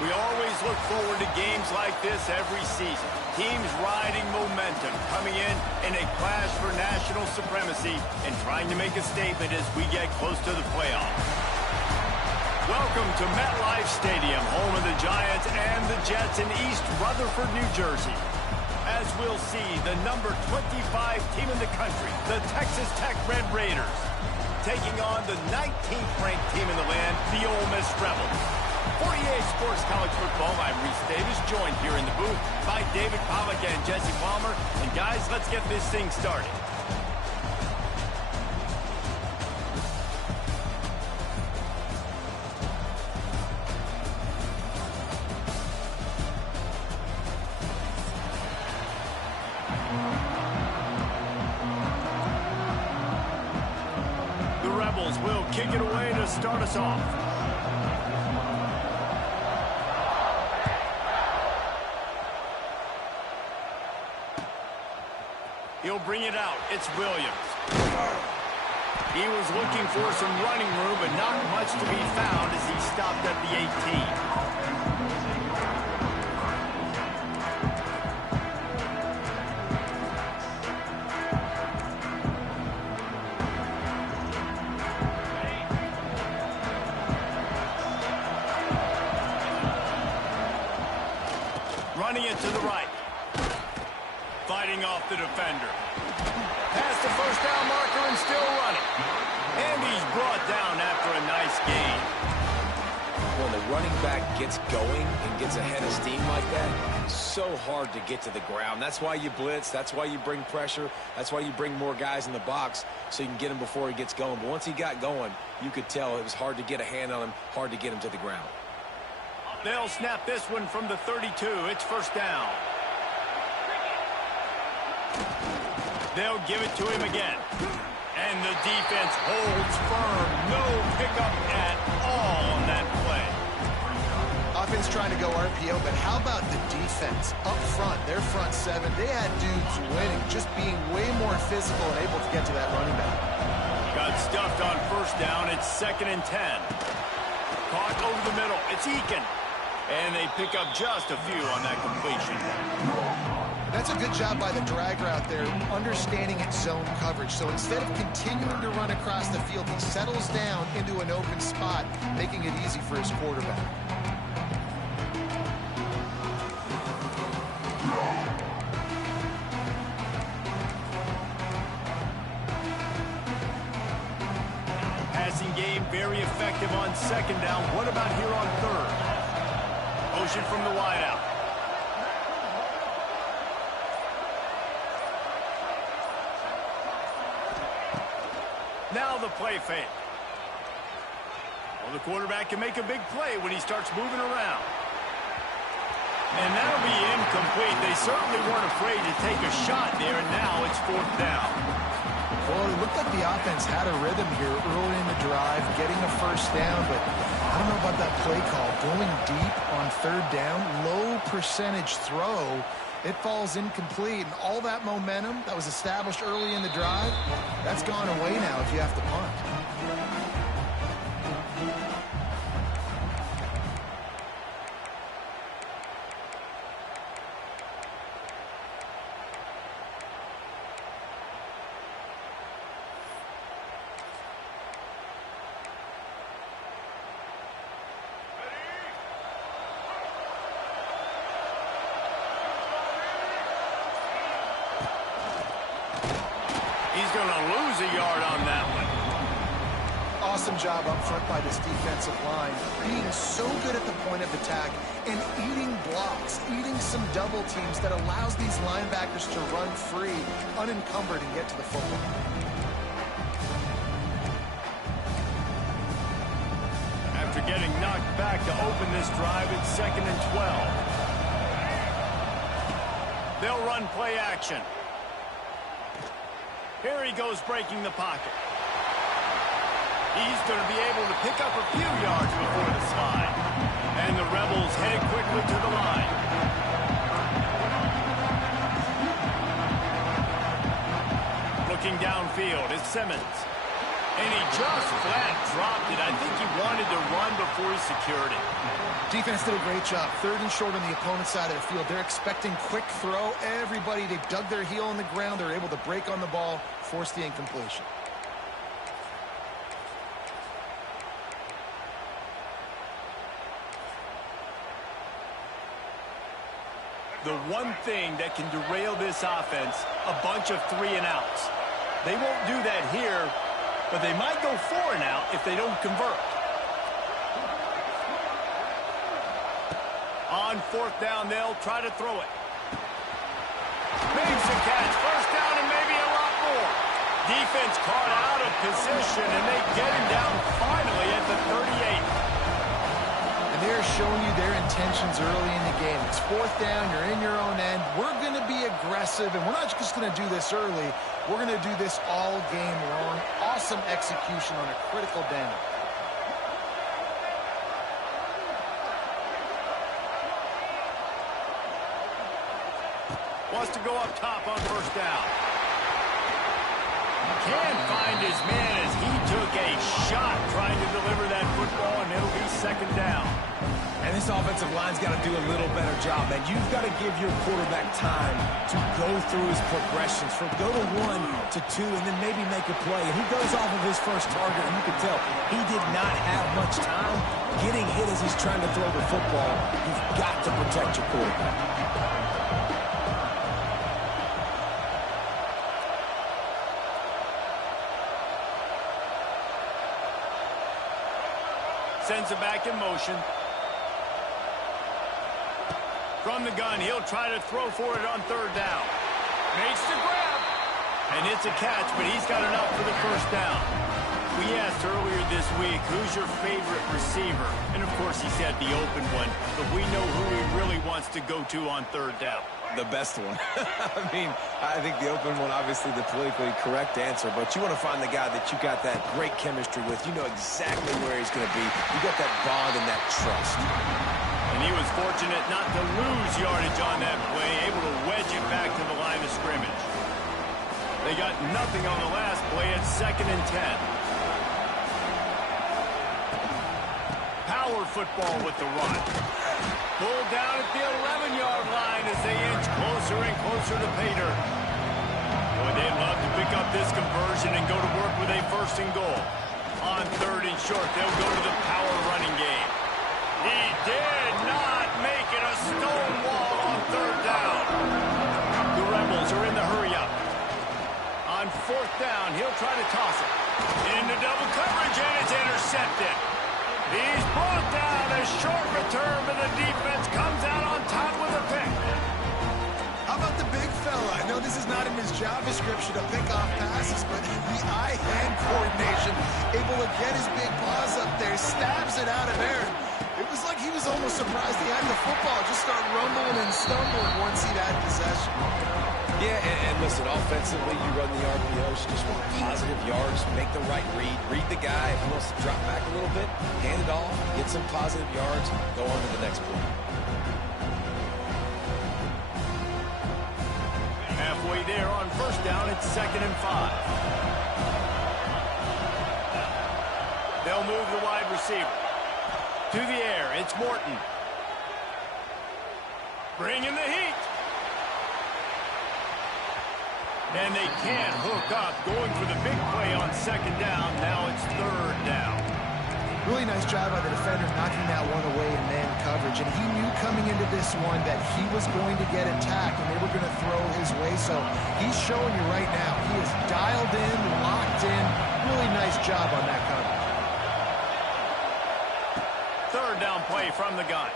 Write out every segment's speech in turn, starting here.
We always look forward to games like this every season. Teams riding momentum, coming in a clash for national supremacy and trying to make a statement as we get close to the playoffs. Welcome to MetLife Stadium, home of the Giants and the Jets in East Rutherford, New Jersey. As we'll see, the number 25 team in the country, the Texas Tech Red Raiders, taking on the 19th ranked team in the land, the Ole Miss Rebels. For EA Sports College Football, I'm Reese Davis, joined here in the booth by David Pollack and Jesse Palmer. And guys, let's get this thing started. The Rebels will kick it away to start us off. He'll bring it out. It's Williams. He was looking for some running room, but not much to be found as he stopped at the 18. Running it to the right. Fighting off the defender. Past the first down marker and still running. And he's brought down after a nice gain. When the running back gets going and gets ahead of steam like that, it's so hard to get to the ground. That's why you blitz. That's why you bring pressure. That's why you bring more guys in the box so you can get him before he gets going. But once he got going, you could tell it was hard to get a hand on him, hard to get him to the ground. They'll snap this one from the 32. It's first down. They'll give it to him again. And the defense holds firm. No pickup at all on that play. Offense trying to go RPO, but how about the defense up front? Their front seven, they had dudes winning, just being way more physical and able to get to that running back. Got stuffed on first down. It's 2nd and 10. Caught over the middle. It's Eakin. And they pick up just a few on that completion. That's a good job by the drag route there, understanding its zone coverage. So instead of continuing to run across the field, he settles down into an open spot, making it easy for his quarterback. Passing game very effective on 2nd down. What about here on 3rd? Motion from the wideout. Now the play fake. Well, the quarterback can make a big play when he starts moving around. And that'll be incomplete. They certainly weren't afraid to take a shot there, and now it's 4th down. Well, it looked like the offense had a rhythm here early in the drive, getting a first down, but I don't know about that play call. Going deep on 3rd down, low percentage throw, it falls incomplete, and all that momentum that was established early in the drive, that's gone away now if you have to punt. He's going to lose a yard on that one. Awesome job up front by this defensive line, being so good at the point of attack and eating blocks, eating some double teams that allows these linebackers to run free, unencumbered, and get to the football. After getting knocked back to open this drive, it's 2nd and 12. They'll run play action. Here he goes breaking the pocket. He's going to be able to pick up a few yards before the slide. And the Rebels headed quickly to the line. Looking downfield, it's Simmons. And he just flat dropped it. I think he wanted to run before he secured it. Defense did a great job. 3rd and short on the opponent's side of the field. They're expecting quick throw. Everybody, they dug their heel in the ground. They're able to break on the ball, force the incompletion. The one thing that can derail this offense, a bunch of 3-and-outs. They won't do that here, but they might go 4-and-out if they don't convert. On 4th down, they'll try to throw it. Makes a catch. 1st down and maybe a lot more. Defense caught out of position, and they get him down finally at the 38. And they're showing you their intentions early in the game. It's 4th down. You're in your own end. We're going to be aggressive, and we're not just going to do this early. We're going to do this all game long. Awesome execution on a critical down. Wants to go up top on 1st down. Can't find his man as he took a shot trying to deliver that football, and it'll be 2nd down. And this offensive line's got to do a little better job, man. You've got to give your quarterback time to go through his progressions from go to 1 to 2 and then maybe make a play. And he goes off of his first target, and you can tell he did not have much time getting hit as he's trying to throw the football. You've got to protect your quarterback. Sends it back in motion. From the gun, he'll try to throw for it on 3rd down. Makes the grab. And it's a catch, but he's got enough for the 1st down. We asked earlier this week, who's your favorite receiver? And, of course, he said the open one. But we know who he really wants to go to on 3rd down. The best one. I mean, I think the open one, obviously the politically correct answer, but you want to find the guy that you got that great chemistry with. You know exactly where he's going to be. You got that bond and that trust. And he was fortunate not to lose yardage on that play, able to wedge it back to the line of scrimmage. They got nothing on the last play at 2nd and 10. Power football with the run. Pulled down at the 11-yard line as they inch closer and closer to pay dirt. Boy, they'd love to pick up this conversion and go to work with a 1st and goal. On 3rd and short, they'll go to the power running game. He did not make it a stone wall on 3rd down. The Rebels are in the hurry-up. On 4th down, he'll try to toss it. Into double coverage, and it's intercepted. He's brought down. A short return, but the defense comes out on top with a pick. How about the big fella? I know this is not in his job description to pick off passes, but the eye-hand coordination, able to get his big paws up there, stabs it out of there. It was like he was almost surprised he had the football just start rumbling and stumbling once he'd had possession. Yeah, and listen, offensively, you run the RPOs, you just want positive yards, make the right read the guy. If he wants to drop back a little bit, hand it off, get some positive yards, go on to the next play. Halfway there on 1st down, it's 2nd and 5. They'll move the wide receiver. To the air, it's Morton. Bringing the heat. And they can't hook up, going for the big play on 2nd down. Now it's 3rd down. Really nice job by the defender knocking that one away in man coverage. And he knew coming into this one that he was going to get attacked and they were going to throw his way. So he's showing you right now. He is dialed in, locked in. Really nice job on that coverage. 3rd down play from the gun.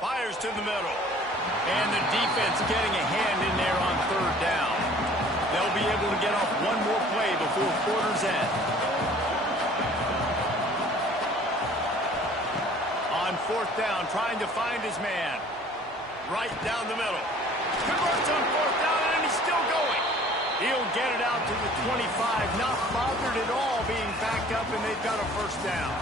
Fires to the middle. And the defense getting a hand in there on 3rd down. They'll be able to get off one more play before quarter's end. On 4th down, trying to find his man. Right down the middle. Converts on 4th down, and he's still going. He'll get it out to the 25. Not bothered at all being backed up, and they've got a 1st down.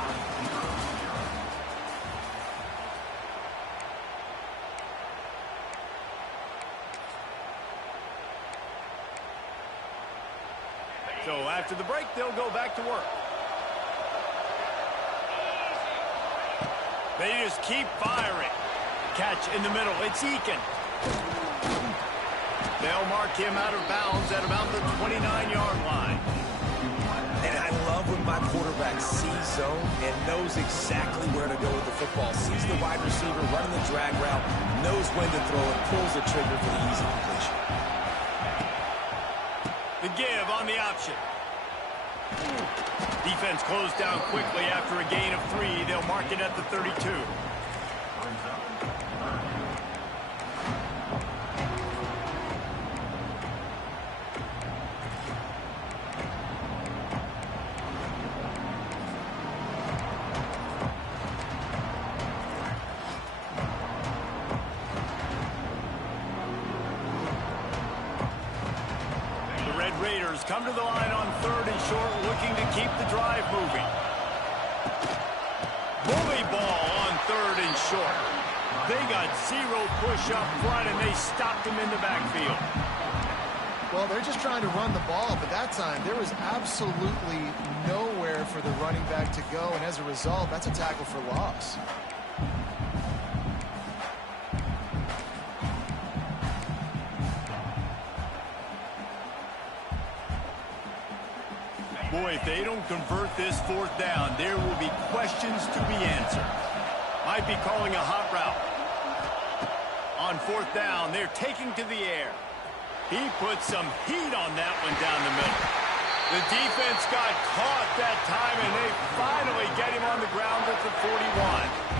So after the break, they'll go back to work. They just keep firing. Catch in the middle. It's Eakin. They'll mark him out of bounds at about the 29-yard line. And I love when my quarterback sees zone and knows exactly where to go with the football. Sees the wide receiver running the drag route, knows when to throw it, pulls the trigger for the easy completion. The give on the option. Defense closed down quickly after a gain of 3. They'll mark it at the 32. Raiders come to the line on 3rd and short, looking to keep the drive moving. Bully ball on 3rd and short. They got 0 push up front, and they stopped him in the backfield. Well, they're just trying to run the ball, but that time there was absolutely nowhere for the running back to go, and as a result, that's a tackle for loss. Boy, if they don't convert this 4th down, there will be questions to be answered. Might be calling a hot route. On 4th down, they're taking to the air. He put some heat on that one down the middle. The defense got caught that time, and they finally get him on the ground at the 41.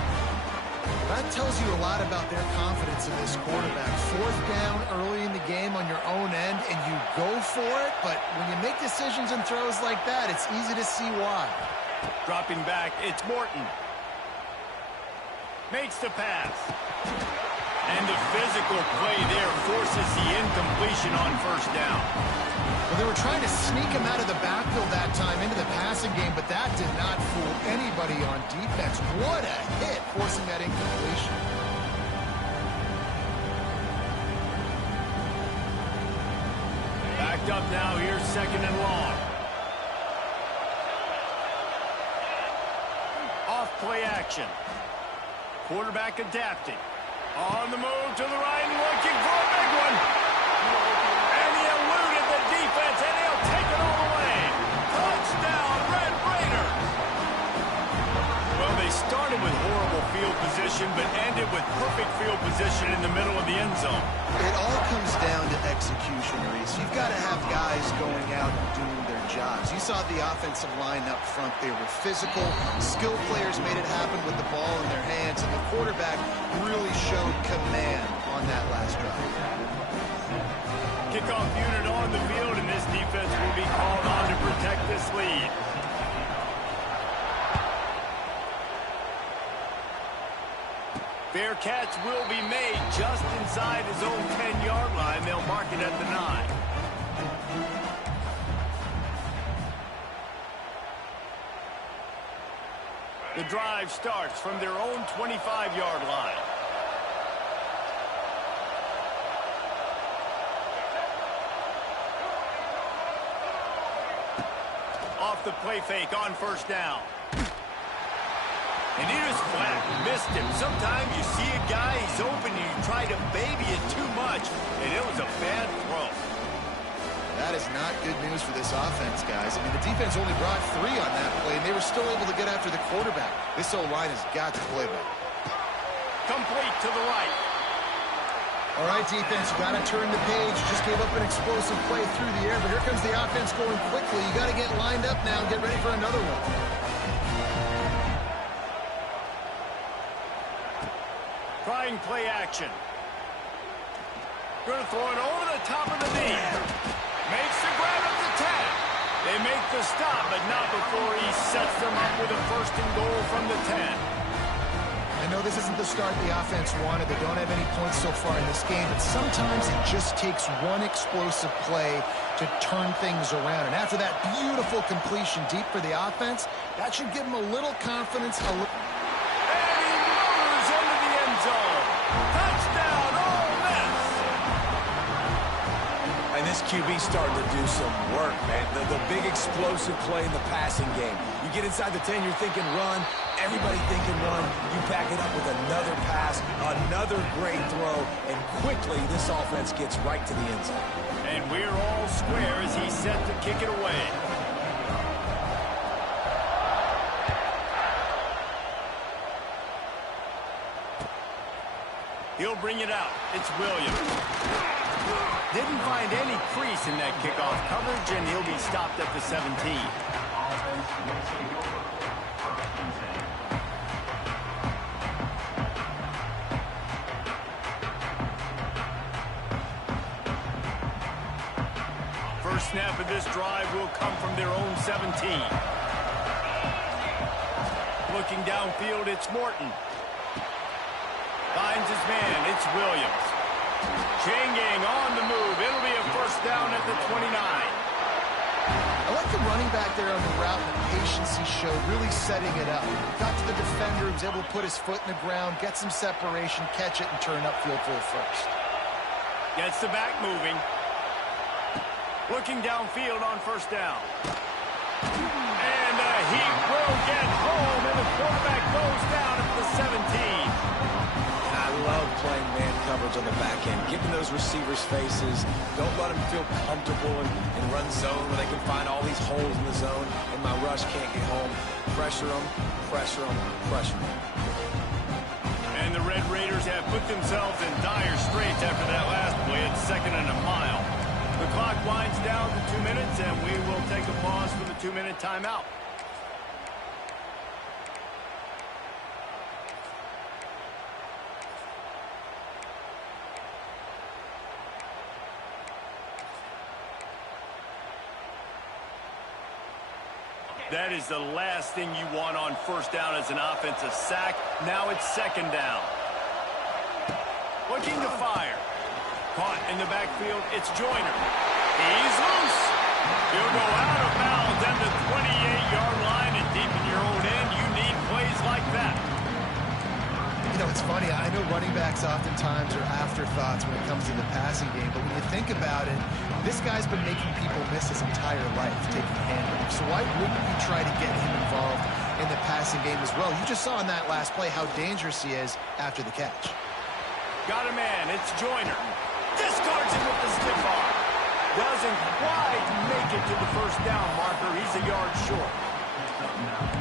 That tells you a lot about their confidence in this quarterback. 4th down early in the game on your own end, and you go for it, but when you make decisions and throws like that, it's easy to see why. Dropping back, it's Morton. Makes the pass. And the physical play there forces the incompletion on 1st down. Well, they were trying to sneak him out of the backfield that time into the passing game, but that did not fool anybody on defense. What a hit, forcing that incompletion. Backed up now, here's 2nd and long. Off play action. Quarterback adapting. On the move to the right, looking for a big one. And he eluded the defense, and he'll take it all the way. Touchdown, Red Raiders. Well, they started with horrible field position, but ended with perfect field position in the middle of the end zone. It all comes down to execution, Reese. You've got to have guys going out and doing their jobs. You saw the offensive line up front. They were physical. Skilled players made it happen with the ball in their hands, and the quarterback really showed command on that last drive. Kickoff unit on the field, and this defense will be called on to protect this lead. Bearcats will be made just inside his own 10-yard line. They'll mark it at the 9. The drive starts from their own 25-yard line. Off the play fake on 1st down. And he just flat missed him. Sometimes you see a guy, he's open, and you try to baby it too much, and it was a bad throw. That is not good news for this offense, guys. I mean, the defense only brought 3 on that play, and they were still able to get after the quarterback. This O-line has got to play better. Complete to the right. All right, defense, you got to turn the page. Just gave up an explosive play through the air, but here comes the offense going quickly. You got to get lined up now and get ready for another one. Trying play action. Going to throw it over the top of the knee. Makes the grab at the 10. They make the stop, but not before he sets them up with a 1st and goal from the 10. I know this isn't the start the offense wanted. They don't have any points so far in this game, but sometimes it just takes one explosive play to turn things around. And after that beautiful completion deep for the offense, that should give them a little confidence. And he motors into the end zone. Touchdown, Ole Miss. And this QB starting to do some work, man. The big explosive play in the passing game. You get inside the 10, you're thinking run. Everybody thinking run. You back it up with another pass, another great throw, and quickly this offense gets right to the end zone. And we're all square as he's set to kick it away. He'll bring it out. It's Williams. Didn't find any crease in that kickoff coverage, and he'll be stopped at the 17. First snap of this drive will come from their own 17. Looking downfield, it's Morton. Finds his man, it's Williams. Chain gang on the move. It'll be a first down at the 29. I like the running back there on the route and the patience he showed, really setting it up. Got to the defender, was able to put his foot in the ground, get some separation, catch it, and turn upfield for the first. Gets the back moving. Looking downfield on first down. And he will get home, and the quarterback goes down at the 17. I love playing man coverage on the back end, giving those receivers faces. Don't let them feel comfortable in run zone where they can find all these holes in the zone, and my rush can't get home. Pressure them, pressure them, pressure them. And the Red Raiders have put themselves in dire straits after that last play at 2nd and a mile. The clock winds down to 2 minutes, and we will take a pause for the 2-minute timeout. That is the last thing you want on first down as an offensive sack. Now it's 2nd down. Looking to fire. Caught in the backfield, it's Joyner. He's loose. He'll go out of bounds at the 28-yard line, and deep in your own end, you need plays like that. You know, it's funny. I know running backs oftentimes are afterthoughts when it comes to the passing game, but when you think about it, this guy's been making people miss his entire life taking handoffs. So why wouldn't you try to get him involved in the passing game as well? You just saw in that last play how dangerous he is after the catch. Got a man. It's Joyner. Discards him with the stiff arm. Doesn't quite make it to the first down marker. He's a yard short.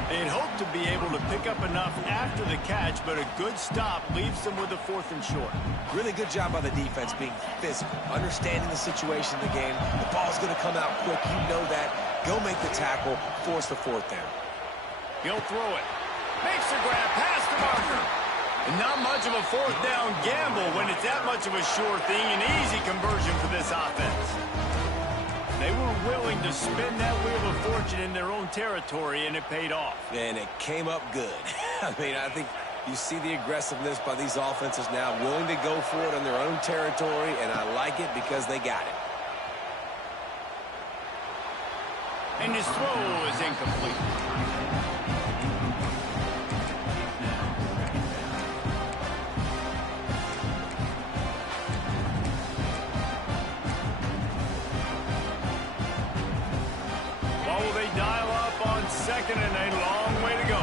They'd hoped to be able to pick up enough after the catch, but a good stop leaves them with a 4th and short. Really good job by the defense being physical, understanding the situation in the game. The ball's going to come out quick. You know that. Go make the tackle, force the 4th down. He'll throw it. Makes the grab past the marker. And not much of a 4th down gamble when it's that much of a sure thing. An easy conversion for this offense. They were willing to spin that wheel of fortune in their own territory, and it paid off. And it came up good. I mean, I think you see the aggressiveness by these offenses now, willing to go for it on their own territory, and I like it because they got it. And his throw is incomplete. Dial up on 2nd and a long way to go.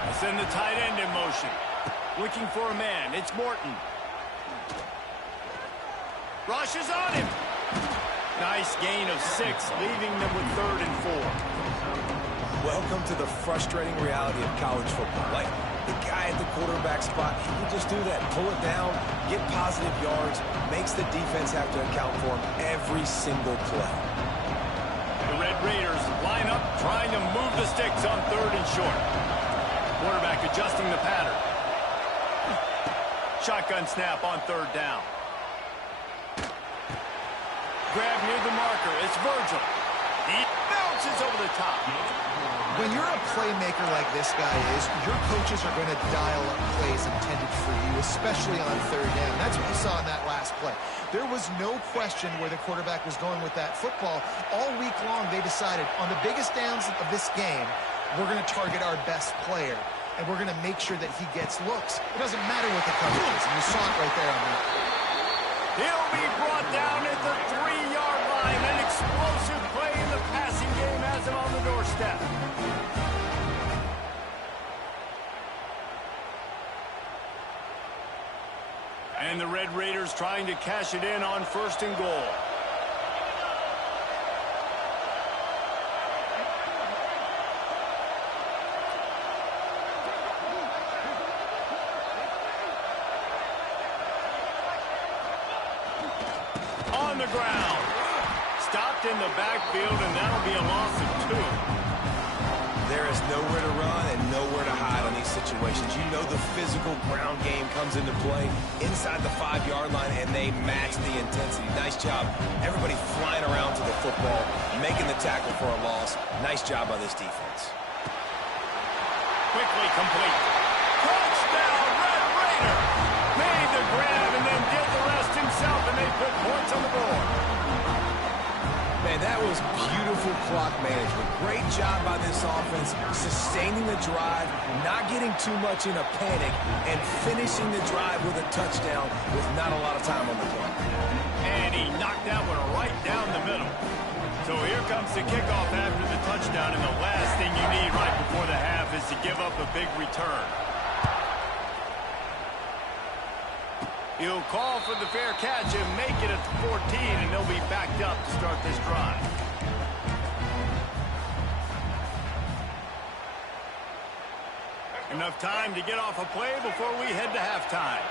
They'll send the tight end in motion. Looking for a man. It's Morton. Rushes on him. Nice gain of 6, leaving them with 3rd and 4. Welcome to the frustrating reality of college football. Like, the guy at the quarterback spot, he can just do that. Pull it down, get positive yards, makes the defense have to account for him every single play. The Red Raiders line up, trying to move the sticks on 3rd and short. Quarterback adjusting the pattern. Shotgun snap on 3rd down. Grab near the marker. It's Virgil. He bounces over the top. When you're a playmaker like this guy is, your coaches are going to dial up plays intended for you, especially on 3rd down. That's what you saw in that last play. There was no question where the quarterback was going with that football. All week long, they decided on the biggest downs of this game, we're going to target our best player, and we're going to make sure that he gets looks. It doesn't matter what the coverage is, and you saw it right there on that. He'll be brought down at the 3-yard line. An explosive play in the passing game has him on the doorstep. And the Red Raiders trying to cash it in on 1st and goal. On the ground. Stopped in the backfield, and that'll be a loss of 2. There is nowhere to run and nowhere to hide on these situations. You know the physical ground game comes into play inside the 5-yard line, and they match the intensity. Nice job. Everybody flying around to the football, making the tackle for a loss. Nice job by this defense. Quickly complete. Touchdown, Red Raider! Made the grab and then did the rest himself, and they put points on the board. Man, that was beautiful clock management. Great job by this offense, sustaining the drive, not getting too much in a panic, and finishing the drive with a touchdown with not a lot of time on the clock. And he knocked that one right down the middle. So here comes the kickoff after the touchdown, and the last thing you need right before the half is to give up a big return. He'll call for the fair catch and make it at the 14, and they'll be backed up to start this drive. Enough time to get off a play before we head to halftime.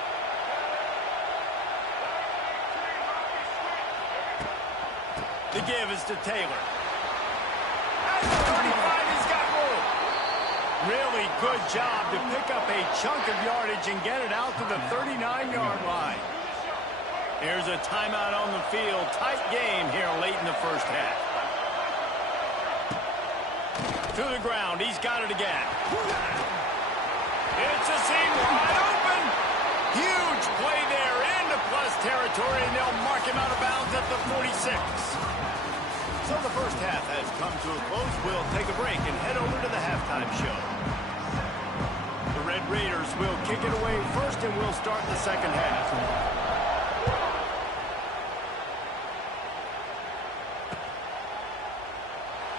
The give is to Taylor. At the 35, he's got room. Really good job to pick up a chunk of yardage and get it out to the 39-yard line. Here's a timeout on the field. Tight game here late in the first half. To the ground. He's got it again. It's a seam wide open. Huge play there into plus territory, and they'll mark him out of bounds at the 46. So the first half has come to a close. We'll take a break and head over to the halftime show. The Red Raiders will kick it away first, and we'll start the second half.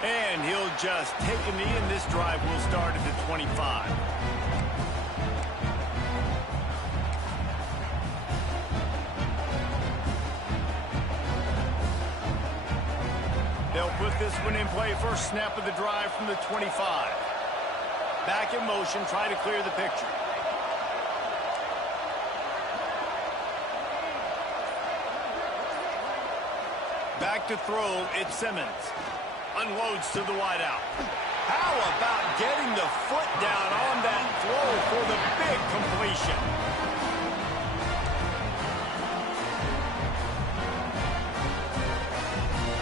And he'll just take a knee, and this drive will start at the 25. They'll put this one in play. First snap of the drive from the 25. Back in motion, try to clear the picture. Back to throw, it's Simmons. Unloads to the wideout. How about getting the foot down on that throw for the big completion?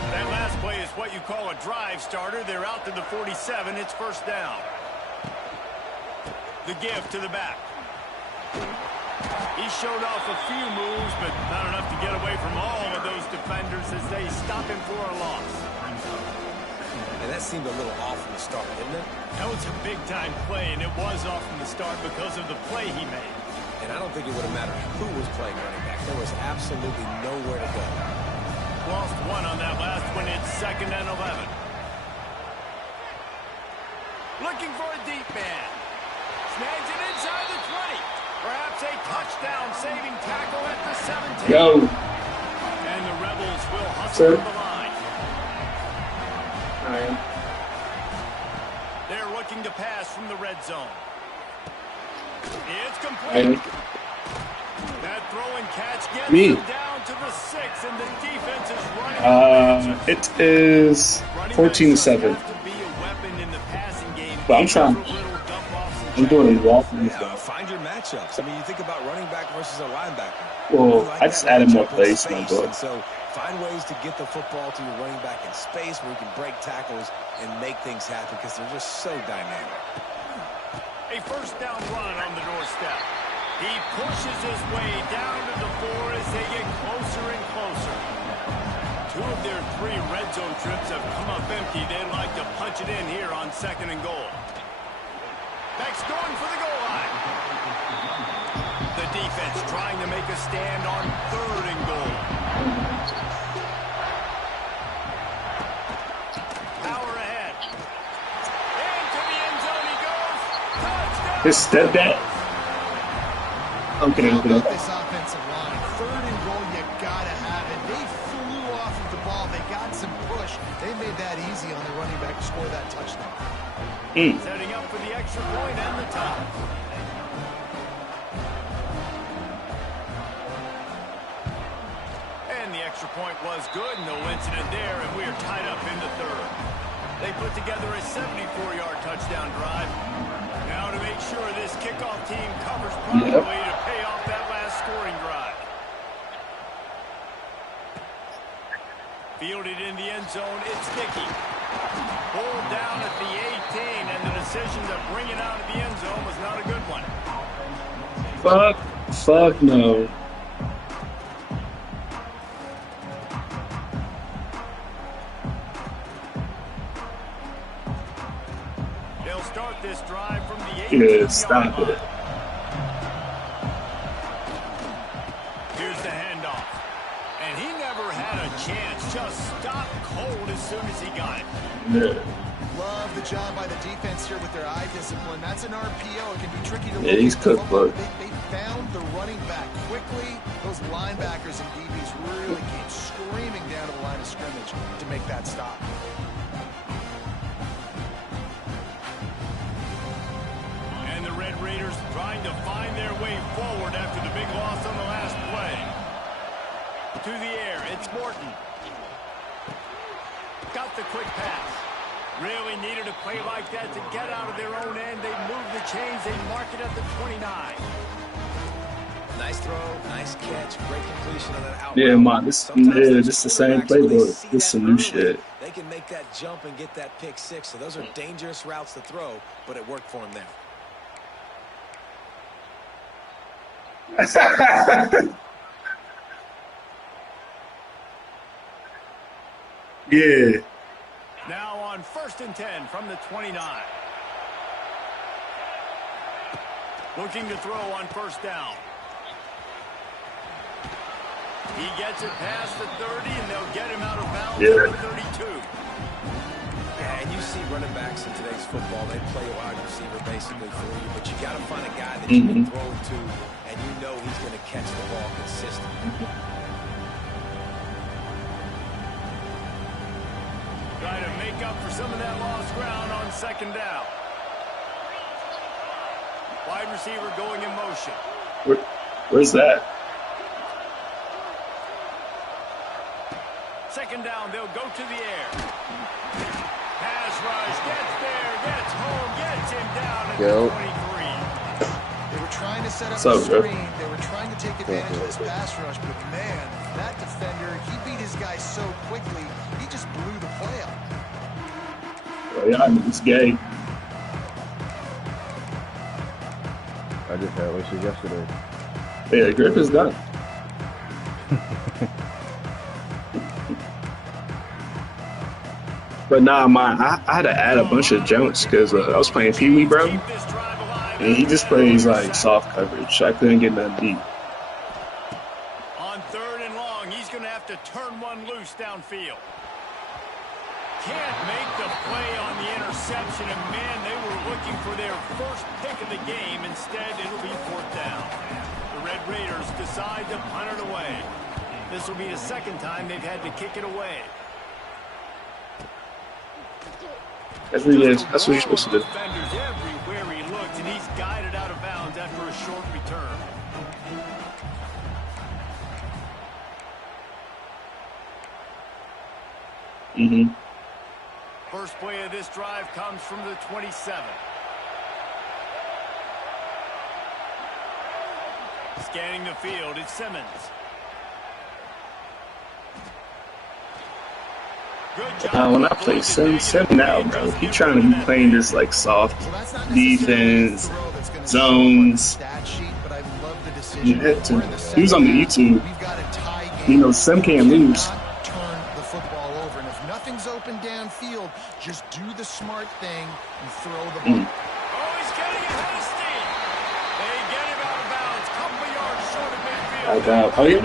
That last play is what you call a drive starter. They're out to the 47. It's first down. The give to the back. He showed off a few moves, but not enough to get away from all of those defenders as they stop him for a loss. And that seemed a little off from the start, didn't it? That was a big-time play, and it was off from the start because of the play he made. And I don't think it would have mattered who was playing running back. There was absolutely nowhere to go. Lost one on that last one. It's 2nd and 11. Looking for a deep man. Snags it inside the 20. Perhaps a touchdown-saving tackle at the 17. Go. And the Rebels will hustle to the line. I am. They're looking to pass from the red zone. It's complete. That throw and catch gets them down to the 6, and the defense is running. It is 14-7. But I'm trying. I'm doing it well. Find your matchups. I mean, you think about running back versus a linebacker. Well, I just added more plays to my book. So find ways to get the football to your running back in space where you can break tackles and make things happen because they're just so dynamic. A first down run on the doorstep. He pushes his way down to the 4 as they get closer and closer. 2 of their 3 red zone trips have come up empty. They'd like to punch it in here on 2nd and goal. Beck's going for the goal line. The defense trying to make a stand on 3rd and goal. Power ahead. Into the end zone he goes. Touchdown. His stepdad. Okay. This offensive line, 3rd and goal, you gotta have it. They flew off of the ball. They got some push. They made that easy on the running back to score that touchdown. Setting up for the extra point and the tie. And the extra point was good. No incident there, and we are tied up in the 3rd. They put together a 74-yard touchdown drive. Now to make sure this kickoff team covers properly to pay off that last scoring drive. Fielded in the end zone, it's Dickey. Pulled down at the 18, and the decision to bring it out of the end zone was not a good one. Fuck no. They'll start this drive from the 18th. Yeah, stop it. Here's the handoff. And he never had a chance. Just stopped cold as soon as he got it. Yeah. Love the job by the defense here with their eye discipline. That's an RPO. It can be tricky to Yeah, he's cooked, but they found the running back quickly. Those linebackers and DBs really came screaming down to the line of scrimmage to make that stop. And the Red Raiders trying to find their way forward after the big loss on the last play. To the air, it's Morton. Got the quick pass. Really needed a play like that to get out of their own end. They move the chains. They mark it at the 29. Nice throw, nice catch, great completion on that out. Yeah, man, this is the same playbook. This is some new shit. They can make that jump and get that pick six. So those are dangerous routes to throw, but it worked for him there. Yeah. Now on 1st and 10 from the 29. Looking to throw on 1st down. He gets it past the 30, and they'll get him out of bounds at the 32. Yeah, and you see running backs in today's football, they play a wide receiver basically for you, but you got to find a guy that you can throw to, and you know he's going to catch the ball consistently. Try to make up for some of that lost ground on 2nd down. Wide receiver going in motion. Where's that? 2nd down, they'll go to the air. Pass rush, gets there, gets home, gets him down at the 23. They were trying to set up So, the screen. They were trying to take advantage of this pass rush, but man, that defender, he beat his guy so quickly, he just blew the play up. Oh, yeah, I mean, it's gay. I just had wishes yesterday. Yeah, the grip is done. But nah, I had to add a bunch of jumps because I was playing Pee Wee, bro. And he just plays like soft coverage. I couldn't get nothing deep. On 3rd and long, he's going to have to turn one loose downfield. Can't make the play on the interception, and man, they were looking for their first pick of the game. Instead, it'll be 4th down. The Red Raiders decide to punt it away. This will be the 2nd time they've had to kick it away. That's what you're supposed to do. Defenders everywhere he looked, and he's guided out of bounds after a short return. First play of this drive comes from the 27. Scanning the field, it's Simmons. When I play Sim now, bro, he trying to be playing this like soft defense, zones. You had to. He was on the YouTube. You know, Sim can't lose. Turn the football over, and if nothing's open downfield, just do the smart thing and throw the ball. Oh, he's getting ahead of steam. They get him out of bounds, couple yards I got. Oh, yeah.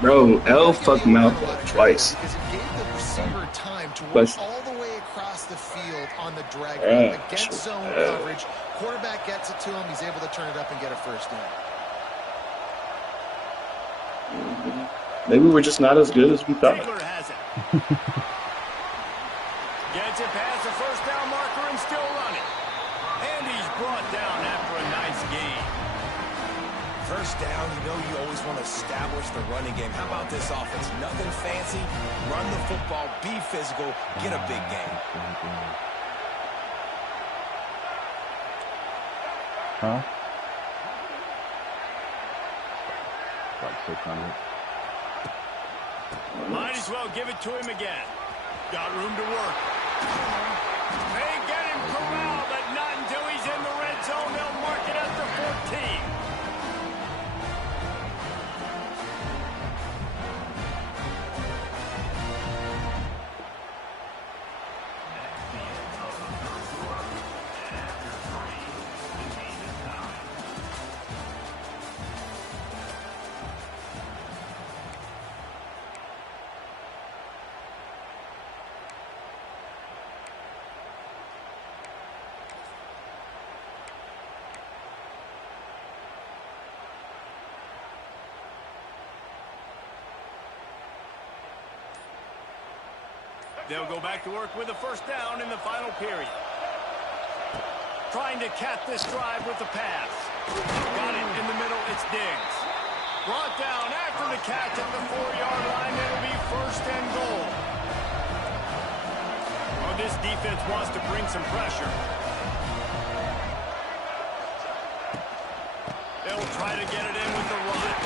Bro, L fucked him out twice. Because it gave the receiver time to work all the way across the field on the drag against zone coverage. Quarterback gets it to him. He's able to turn it up and get a first down. Maybe we're just not as good as we thought. Gets it past the first down marker and still running. And he's brought down after a nice gain. First down, you know you always want to establish the running game. How about this offense? Nothing fancy. Run the football, be physical, get a big gain. Huh? Like 600. Might as well give it to him again. Got room to work. They get him corralled, but not until he's in the red zone. They'll mark it at the 14. They'll go back to work with a first down in the final period. Trying to cap this drive with the pass. Got it in the middle. It's Diggs. Brought down after the catch at the 4-yard line. It'll be first and goal. Oh, this defense wants to bring some pressure. They'll try to get it in with the run.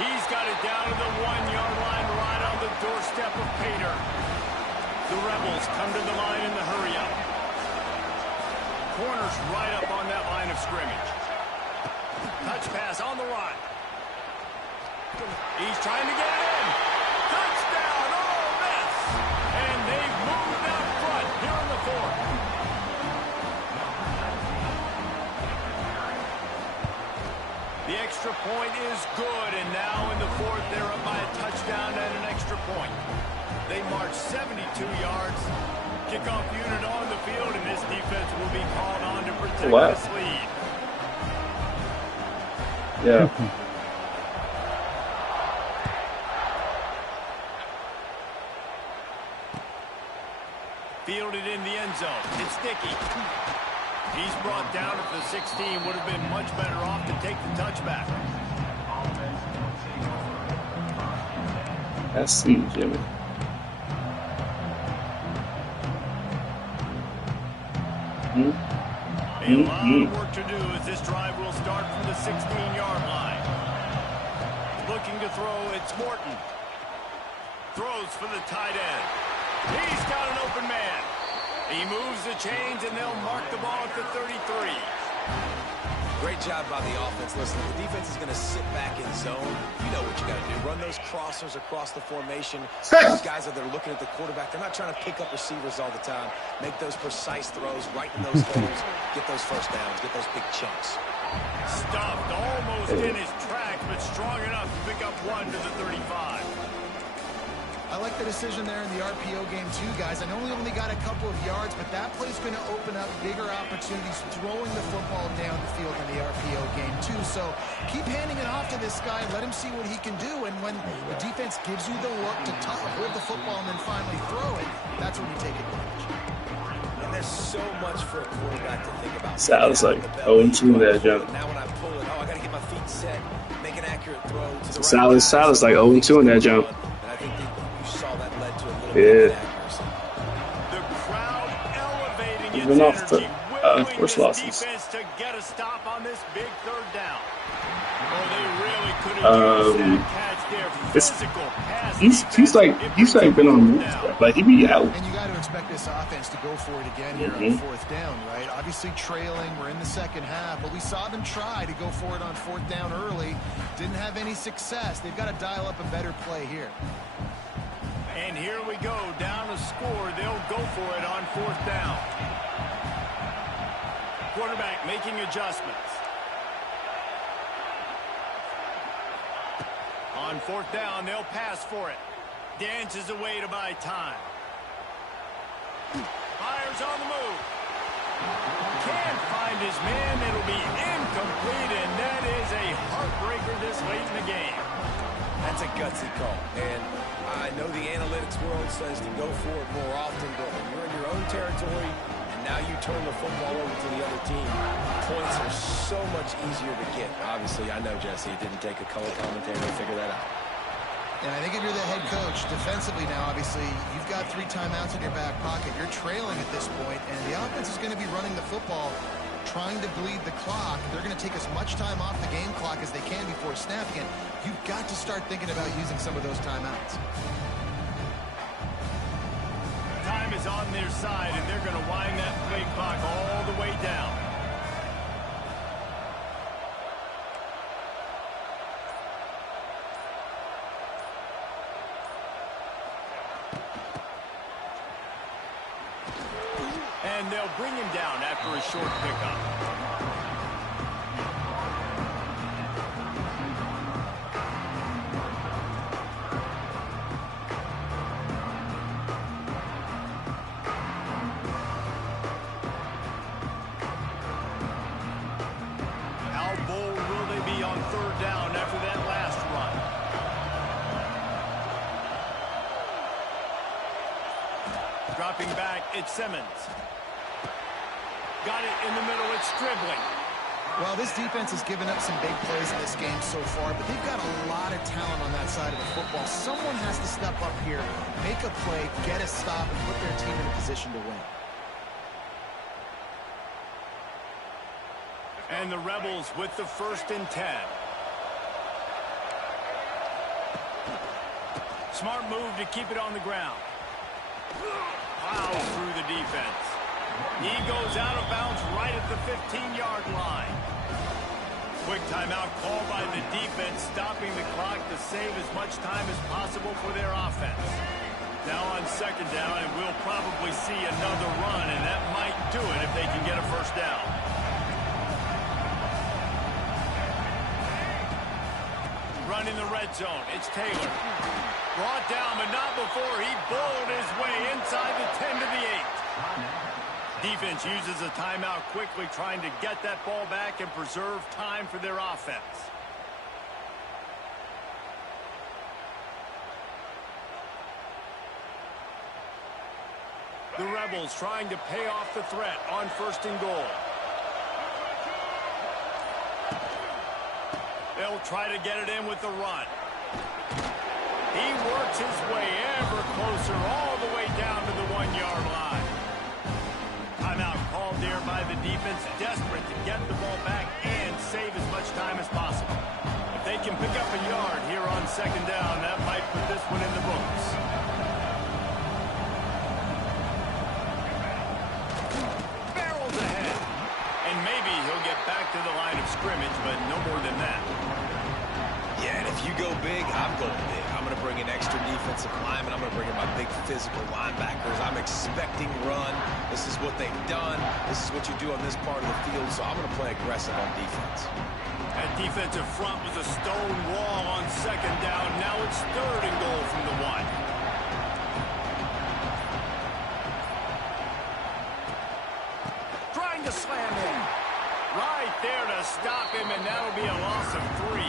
He's got it down to the 1-yard line right on the doorstep of Pater. The Rebels come to the line in the hurry-up. Corners right up on that line of scrimmage. Touch pass on the run. He's trying to get it in. Touchdown, Ole Miss. And they've moved out front here in the fourth. The extra point is good, and now in the fourth, they're up by a touchdown and an extra point. They march 72 yards. Kickoff unit on the field, and this defense will be called on to protect this lead. Yeah. Fielded in the end zone. It's Dickey. He's brought down at the 16. Would have been much better off to take the touchback. Let's see, Jimmy. A lot of work to do as this drive will start from the 16-yard line. Looking to throw, it's Morton. Throws for the tight end. He's got an open man. He moves the chains, and they'll mark the ball at the 33. Great job by the offense. Listen, the defense is going to sit back in zone. You know what you got to do. Run those crossers across the formation. Those guys are there looking at the quarterback. They're not trying to pick up receivers all the time. Make those precise throws right in those holes. Get those first downs. Get those big chunks. Stuffed almost in his track, but strong enough to pick up one to the 35. I like the decision there in the RPO game too, guys. I know we only got a couple of yards, but that play's going to open up bigger opportunities throwing the football down the field in the RPO game too. So keep handing it off to this guy and let him see what he can do. And when the defense gives you the look to hold the football and then finally throw it, that's when you take advantage. And there's so much for a quarterback to think about. Sounds like 0-2 in that jump. Now when I pull it, I got to get my feet set, make an accurate throw to the Salah's like 0-2 in that jump. And I think you saw that led to a little bit of accuracy. The crowd elevating its Even off the energy, first losses. defense to get a stop on this big third down. Oh, they really could have used that catch there. Physical pass. He's like been on moves, like he be out. And you got to expect this offense to go for it again here on fourth down, right? Obviously trailing, we're in the second half, but we saw them try to go for it on fourth down early. Didn't have any success. They've got to dial up a better play here. And here we go, down a score. They'll go for it on fourth down. Quarterback making adjustments. On fourth down, they'll pass for it. Dances away to buy time. Fires on the move. Can't find his man. It'll be incomplete, and that is a heartbreaker this late in the game. That's a gutsy call. And I know the analytics world says to go for it more often, but when you're in your own territory and now you turn the football over to the other team, points are so much easier to get. Obviously, I know, Jesse, it didn't take a color commentator to figure that out. And I think if you're the head coach, defensively now, obviously, you've got 3 timeouts in your back pocket. You're trailing at this point, and the offense is going to be running the football, trying to bleed the clock. They're going to take as much time off the game clock as they can before snapping it. You've got to start thinking about using some of those timeouts. Time is on their side, and they're going to wind that play clock all the way down. And they'll bring him down after a short pickup. How bold will they be on third down after that last run? Dropping back, it's Simmons. Got it in the middle, it's Stribling. Well, this defense has given up some big plays in this game so far, but they've got a lot of talent on that side of the football. Someone has to step up here, make a play, get a stop, and put their team in a position to win. And the Rebels with the 1st and 10. Smart move to keep it on the ground. Plows through the defense. He goes out of bounds right at the 15-yard line. Quick timeout called by the defense, stopping the clock to save as much time as possible for their offense. Now on 2nd down, and we'll probably see another run, and that might do it if they can get a 1st down. Run in the red zone. It's Taylor. Brought down, but not before he bowled his way inside the 10 to the 8. Defense uses a timeout quickly, trying to get that ball back and preserve time for their offense. The Rebels trying to pay off the threat on 1st and goal. They'll try to get it in with the run. He works his way ever closer all the way down to the 1-yard line. Timeout called there by the defense, desperate to get the ball back and save as much time as possible. If they can pick up a yard here on 2nd down, that might put this one in the books. Barrels ahead. And maybe he'll get back to the line of scrimmage, but no more than that. Yeah, and if you go big, I'm going big. I'm going to bring in extra defensive linemen. I'm going to bring in my big physical linebackers. I'm expecting run. This is what they've done. This is what you do on this part of the field, so I'm going to play aggressive on defense. That defensive front was a stone wall on 2nd down. Now it's 3rd and goal from the 1. Trying to slam in. Right there to stop him, and that'll be a loss of 3.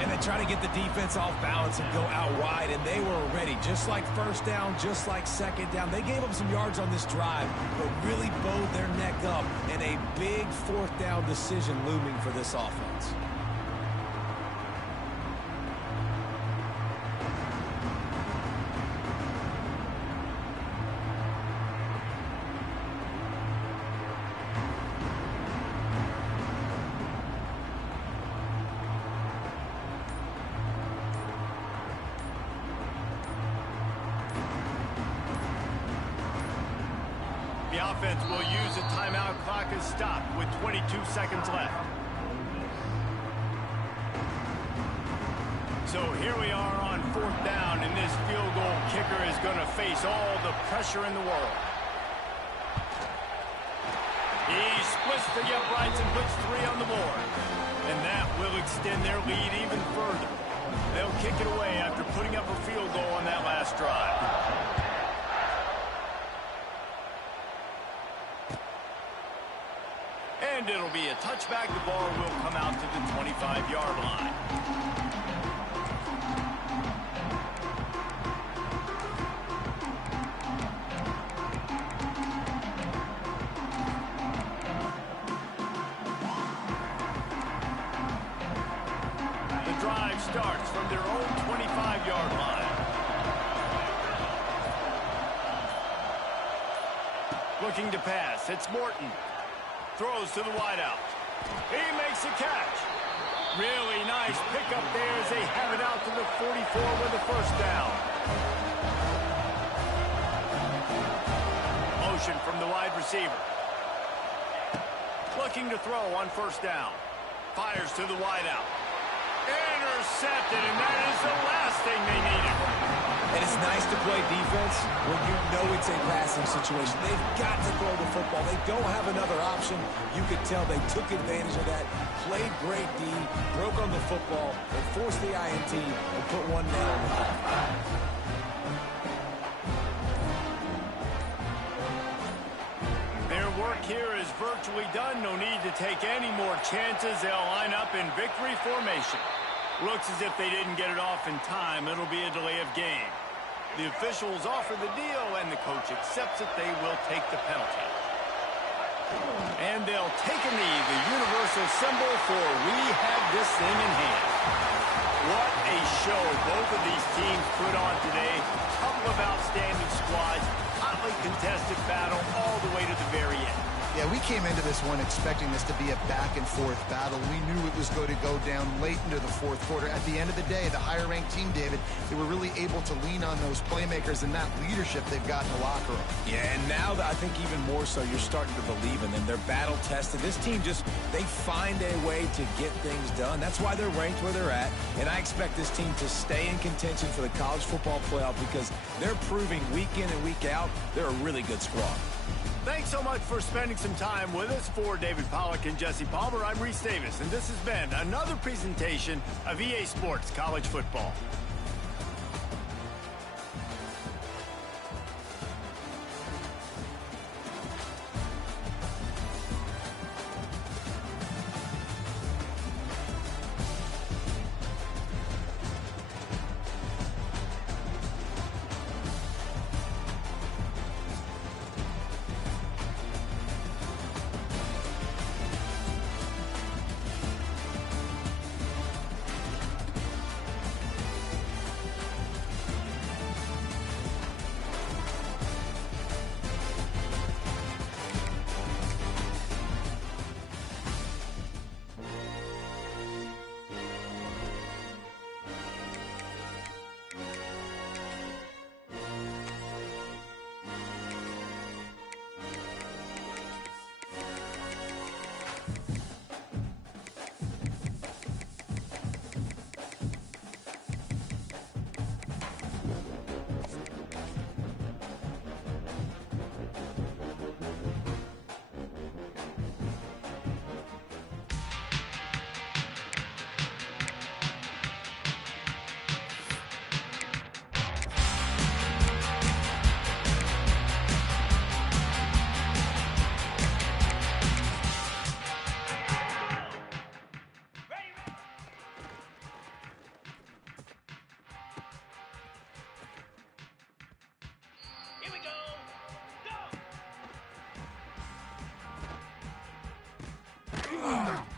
And they try to get the defense off balance and go out wide, and they were ready. Just like 1st down, just like 2nd down. They gave up some yards on this drive, but really bowed their neck up, and a big 4th down decision looming for this offense. The offense will use a timeout. Clock is stopped with 22 seconds left. So here we are on 4th down, and this field goal kicker is going to face all the pressure in the world. He splits the uprights and puts 3 on the board. And that will extend their lead even further. They'll kick it away after putting up a field goal on that last drive. And it'll be a touchback. The ball will come out to the 25-yard line. The drive starts from their own 25-yard line. Looking to pass. It's Morton. Throws to the wideout. He makes a catch. Really nice pickup there as they have it out to the 44 with the first down. Motion from the wide receiver. Looking to throw on first down. Fires to the wideout. Intercepted, and that is the last thing they needed. And it's nice to play defense when you know it's a passing situation. They've got to throw the football. They don't have another option. You could tell they took advantage of that, played great D, broke on the football, and forced the INT and put one nail in the coffin. Their work here is virtually done. No need to take any more chances. They'll line up in victory formation. Looks as if they didn't get it off in time. It'll be a delay of game. The officials offer the deal, and the coach accepts it. They will take the penalty. And they'll take a knee, the universal symbol for we have this thing in hand. What a show both of these teams put on today. Couple of outstanding squads, hotly contested battle all the way to the very end. Yeah, we came into this one expecting this to be a back-and-forth battle. We knew it was going to go down late into the fourth quarter. At the end of the day, the higher-ranked team, David, they were really able to lean on those playmakers and that leadership they've got in the locker room. Yeah, and now I think even more so, you're starting to believe in them. They're battle-tested. This team they find a way to get things done. That's why they're ranked where they're at, and I expect this team to stay in contention for the college football playoff because they're proving week in and week out they're a really good squad. Thanks so much for spending some time with us. For David Pollack and Jesse Palmer, I'm Reese Davis, and this has been another presentation of EA Sports College Football. Here we go. Go!